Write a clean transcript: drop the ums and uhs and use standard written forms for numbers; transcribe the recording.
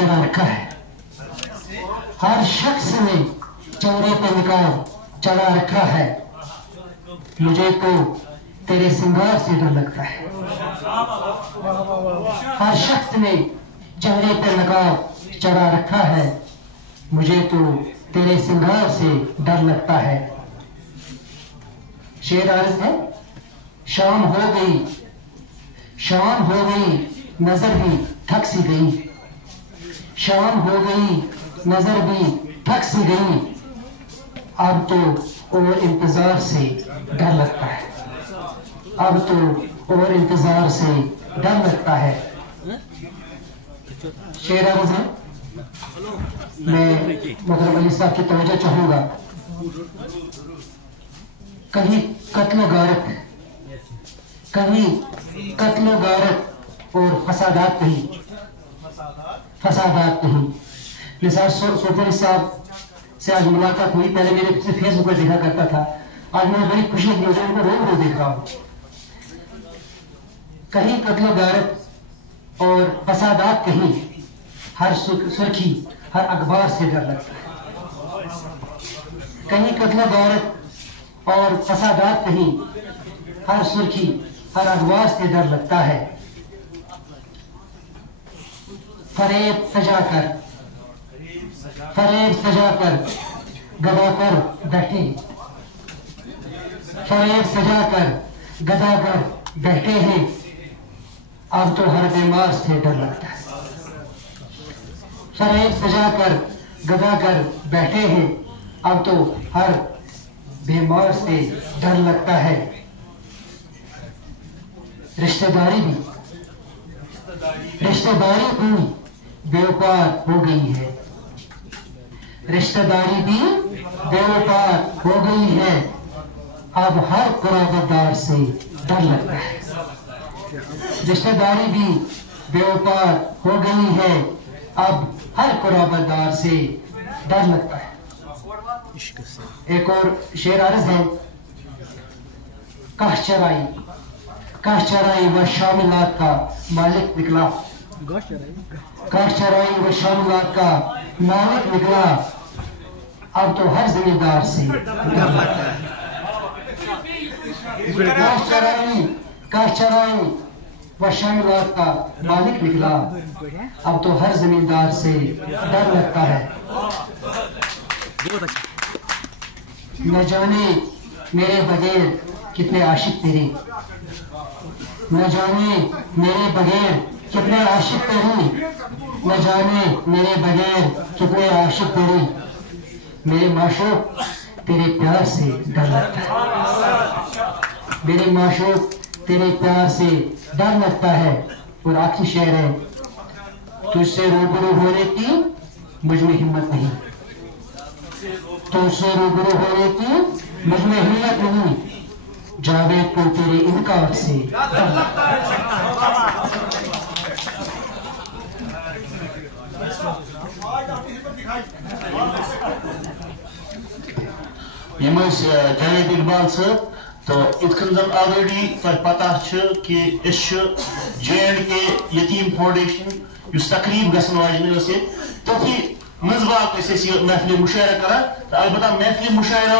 चढ़ा रखा है। हर शख्स ने चेहरे पे निकाब चढ़ा रखा है। मुझे तो तेरे सिंगार से डर लगता है। हर शख्स ने चेहरे पे निकाब चढ़ा रखा है। मुझे तो तेरे सिंगार से डर लगता है। शेर अर्ज है, शाम हो गई, शाम हो गई, नजर भी थक सी गई। शाम हो गई, नजर भी थक सी गई। अब तो और इंतजार से डर लगता है। अब तो और इंतजार से डर लगता है। शेर अर्ज है, मैं मोहतरम अली साहब की तवज्जो चाहूंगा। कहीं कत्ल गारत, कहीं कत्ल गारत और फसादात नहीं, फसादात नहीं। निसार सोफरी साहब से आज मुलाकात हुई। पहले मेरे से फेसबुक पर देखा करता था, आज मैं बड़ी खुशी की वजह उनको रोज देख रहा हूँ। कहीं कत्ल गारत और फसादात कहीं, हर सुर्खी हर अखबार से डर लगता है। कहीं कत्ल गारत और फसादात कहीं, हर सुर्खी हर अखबार से डर लगता है। फरेब सजाकर, फरेब सजाकर गदाकर बैठे, फरेब सजाकर गदाकर बैठे हैं। अब तो हर बीमार से डर लगता है। फरेब सजाकर गदाकर बैठे हैं। अब तो हर बीमार से डर लगता है। रिश्तेदारी भी बेवफार हो गई है। रिश्तेदारी भी बेवफार हो गई है। अब हर कुराबतदार से डर लगता है। रिश्तेदारी भी बेवफार हो गई है। अब हर कुराबतदार से डर लगता है। एक और शेर अर्ज है, काश चराई व शामिलात का मालिक निकला। काश चराई व शामिलात का मालिक निकला। अब तो हर जिम्मेदार से डर लगता है। काश चराई व शामिलात का मालिक निकला। अब तो हर जमींदार से डर लगता है। न जाने मेरे बगैर कितने आशिक तेरे, न जाने मेरे बगैर कितने आशिक तेरे, न जाने मेरे बगैर कितने आशिक तेरे। मेरे माशूक तेरे प्यार से डर लगता है। मेरे माशूक तेरे प्यार से डर लगता है। और आखिरी शेर है, तुझसे रूबरू होने की मुझ में हिम्मत नहीं, तुझसे रूबरू होने की मुझ में हिम्मत नहीं। जावेद को तेरे इनकार से डर लगता है। जावेद इकबाल साहब तो इतकन जन ऑलरेडी पता कि J&K यतीम फाउंडेशन इस तकरीब गसन वाजन तथी मजबाग महफिल मुशायरा कर। अलबत्ता महफिल मुशायरा